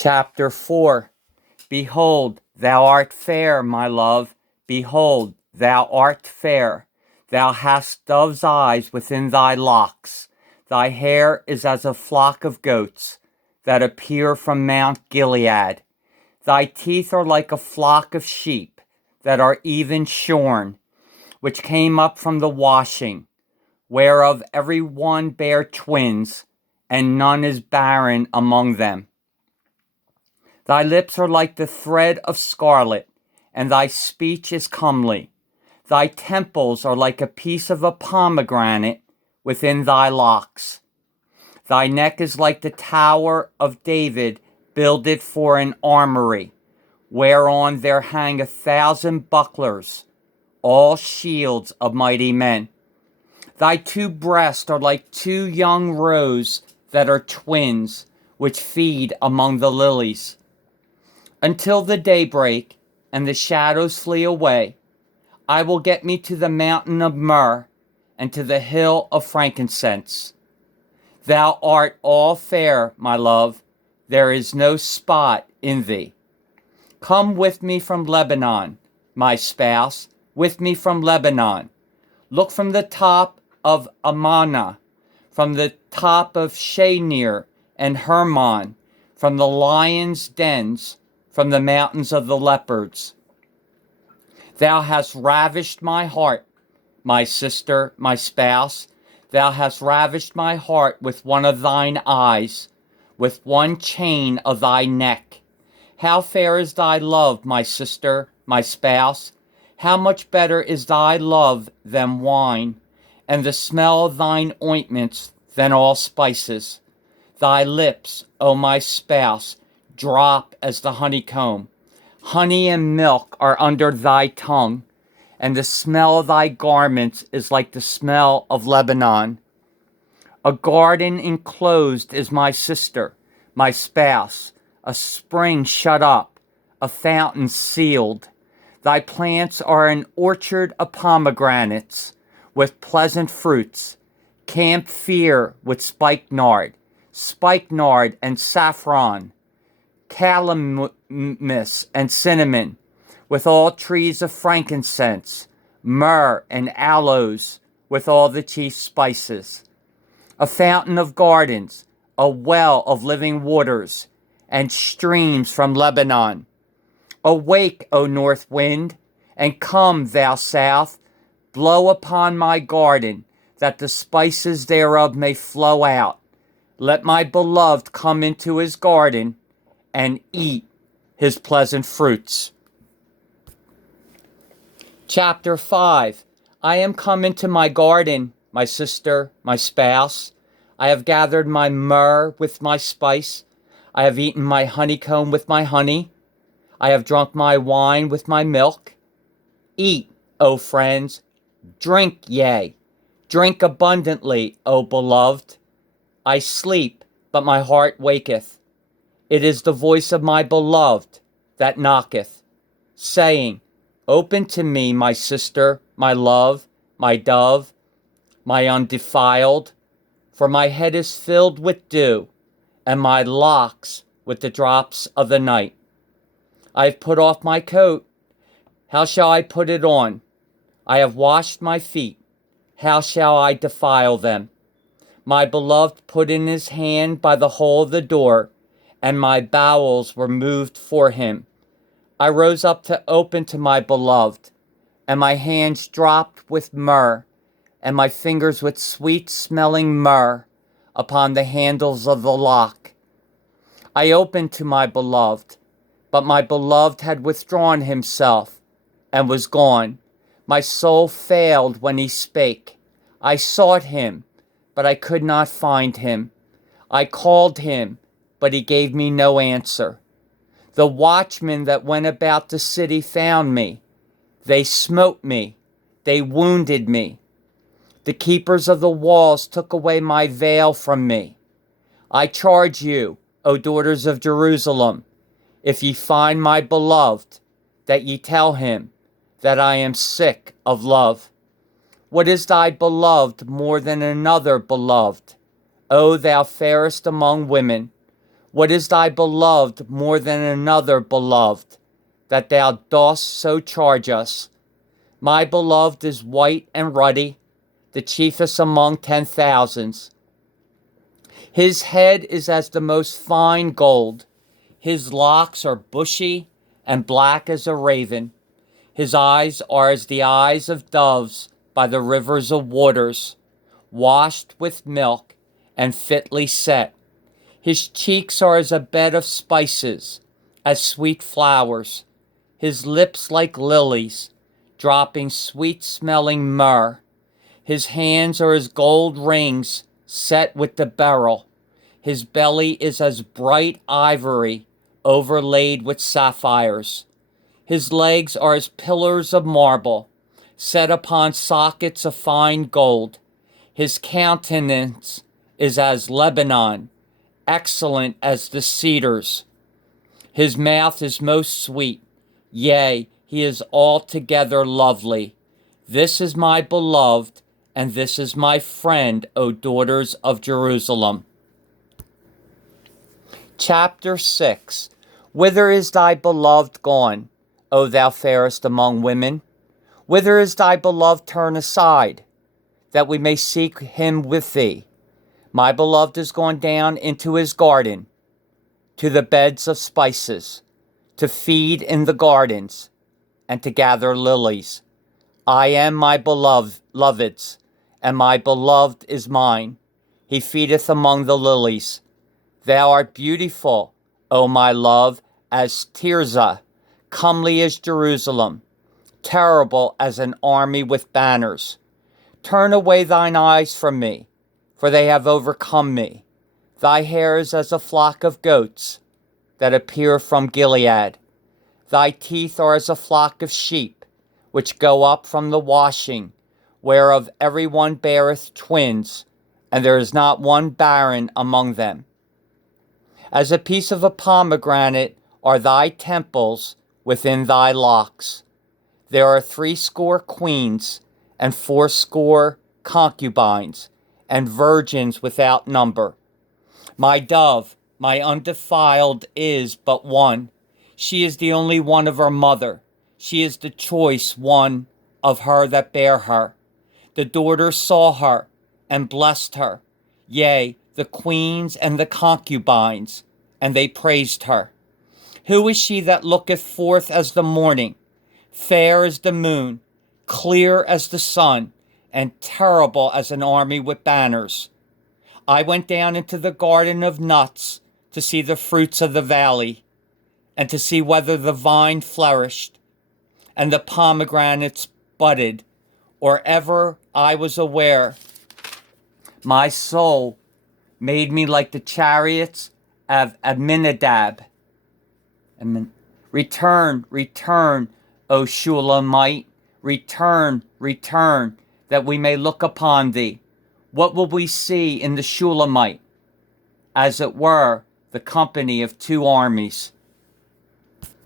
Chapter 4. Behold, thou art fair, my love. Behold, thou art fair. Thou hast dove's eyes within thy locks. Thy hair is as a flock of goats that appear from Mount Gilead. Thy teeth are like a flock of sheep that are even shorn, which came up from the washing, whereof every one bare twins, and none is barren among them. Thy lips are like the thread of scarlet, and thy speech is comely. Thy temples are like a piece of a pomegranate within thy locks. Thy neck is like the tower of David builded for an armory, whereon there hang 1,000 bucklers, all shields of mighty men. Thy two breasts are like two young roes that are twins, which feed among the lilies. Until the day break, and the shadows flee away, I will get me to the mountain of myrrh, and to the hill of frankincense. Thou art all fair, my love, there is no spot in thee. Come with me from Lebanon, my spouse, with me from Lebanon. Look from the top of Amana, from the top of Shanir and Hermon, from the lions' dens, from the mountains of the leopards. Thou hast ravished my heart, my sister, my spouse. Thou hast ravished my heart with one of thine eyes, with one chain of thy neck. How fair is thy love, my sister, my spouse! How much better is thy love than wine, and the smell of thine ointments than all spices. Thy lips, O my spouse, drop as the honeycomb. Honey and milk are under thy tongue, and the smell of thy garments is like the smell of Lebanon. A garden enclosed is my sister, my spouse, a spring shut up, a fountain sealed. Thy plants are an orchard of pomegranates, with pleasant fruits, camphire with spikenard and saffron, calamus and cinnamon, with all trees of frankincense, myrrh and aloes, with all the chief spices. A fountain of gardens, a well of living waters, and streams from Lebanon. Awake, O north wind, and come, thou south, blow upon my garden, that the spices thereof may flow out. Let my beloved come into his garden, and eat his pleasant fruits. Chapter 5. I am come into my garden, my sister, my spouse. I have gathered my myrrh with my spice. I have eaten my honeycomb with my honey. I have drunk my wine with my milk. Eat, O friends, drink, yea, drink abundantly, O beloved. I sleep, but my heart waketh. It is the voice of my beloved that knocketh, saying, Open to me, my sister, my love, my dove, my undefiled, for my head is filled with dew, and my locks with the drops of the night. I have put off my coat. How shall I put it on? I have washed my feet. How shall I defile them? My beloved put in his hand by the hole of the door, and my bowels were moved for him. I rose up to open to my beloved, and my hands dropped with myrrh, and my fingers with sweet-smelling myrrh upon the handles of the lock. I opened to my beloved, but my beloved had withdrawn himself, and was gone. My soul failed when he spake. I sought him, but I could not find him. I called him, but he gave me no answer. The watchmen that went about the city found me. They smote me. They wounded me. The keepers of the walls took away my veil from me. I charge you, O daughters of Jerusalem, if ye find my beloved, that ye tell him that I am sick of love. What is thy beloved more than another beloved? O thou fairest among women, What is thy beloved more than another beloved, that thou dost so charge us? My beloved is white and ruddy, the chiefest among 10,000s. His head is as the most fine gold. His locks are bushy and black as a raven. His eyes are as the eyes of doves by the rivers of waters, washed with milk and fitly set. His cheeks are as a bed of spices, as sweet flowers. His lips like lilies, dropping sweet-smelling myrrh. His hands are as gold rings set with the beryl. His belly is as bright ivory overlaid with sapphires. His legs are as pillars of marble, set upon sockets of fine gold. His countenance is as Lebanon, excellent as the cedars. His mouth is most sweet, yea, he is altogether lovely. This is my beloved, and this is my friend, O daughters of Jerusalem. Chapter 6. Whither is thy beloved gone, O thou fairest among women? Whither is thy beloved turned aside, that we may seek him with thee? My beloved is gone down into his garden, to the beds of spices, to feed in the gardens, and to gather lilies. I am my beloved's, and my beloved is mine. He feedeth among the lilies. Thou art beautiful, O my love, as Tirzah, comely as Jerusalem, terrible as an army with banners. Turn away thine eyes from me, for they have overcome me. Thy hair is as a flock of goats that appear from Gilead. Thy teeth are as a flock of sheep, which go up from the washing, whereof every one beareth twins, and there is not one barren among them. As a piece of a pomegranate are thy temples within thy locks. There are 80 queens, and 80 concubines, and virgins without number. My dove, my undefiled, is but one. She is the only one of her mother. She is the choice one of her that bare her. The daughters saw her, and blessed her. Yea, the queens and the concubines, and they praised her. Who is she that looketh forth as the morning, fair as the moon, clear as the sun, and terrible as an army with banners? I went down into the garden of nuts to see the fruits of the valley, and to see whether the vine flourished, and the pomegranates budded, or ever I was aware. My soul made me like the chariots of Aminadab. Return, return, O Shulamite, return, return, that we may look upon thee. What will we see in the Shulamite? As it were, the company of two armies.